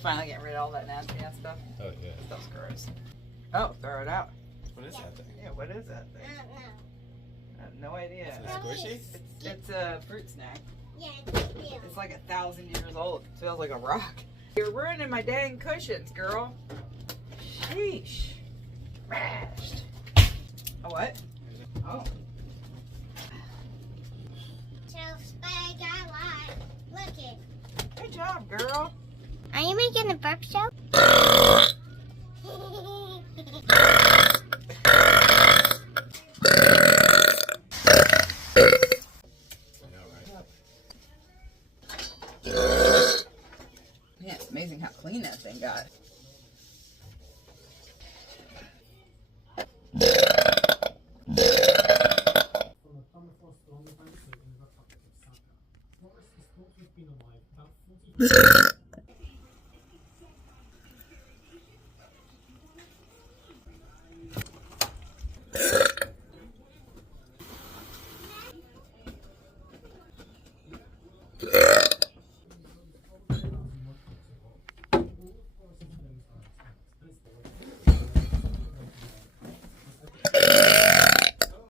Finally getting rid of all that nasty ass stuff. Oh, yeah. Stuff's gross. Oh, throw it out. What is that thing? Yeah, what is that thing? I have no idea. Is it squishy? It's a fruit snack. Yeah, it's real. It's like 1,000 years old. It smells like a rock. You're ruining my dang cushions, girl. Sheesh. Mashed. A what? Oh. So spag I like. Look it. Good job, girl. Are you making a burp show? Yeah, it's amazing how clean that thing got.